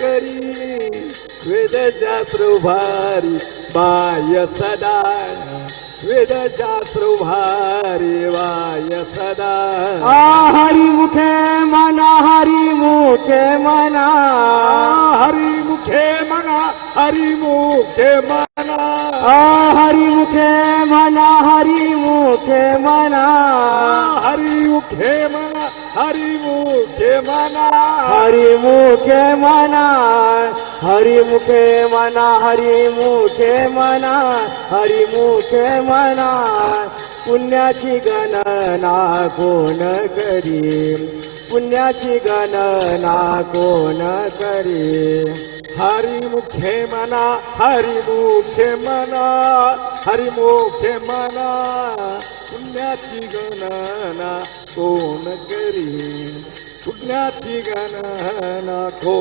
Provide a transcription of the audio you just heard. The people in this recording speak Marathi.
करी वेदशास्त्र भारी बाय सदा वेदशास्त्र भारी बाय सदा हरिमुखे मना हरिमुखे मना हरिमुखे मना हरिमुखे मना हरिमुखे मना हरिमुखे मना हरिमुखे मना हरिमुखे मना हरिमुखे मना हरिमुखे मना हरिमुखे मना हरिमुखे मना पुण्याची गणना कोण करी पुण्याची गणना कोण करी हरिमुखे मना हरिमुखे मना हरिमुखे मना पुण्याची गणना कोण करी पुण्याची गणना कोण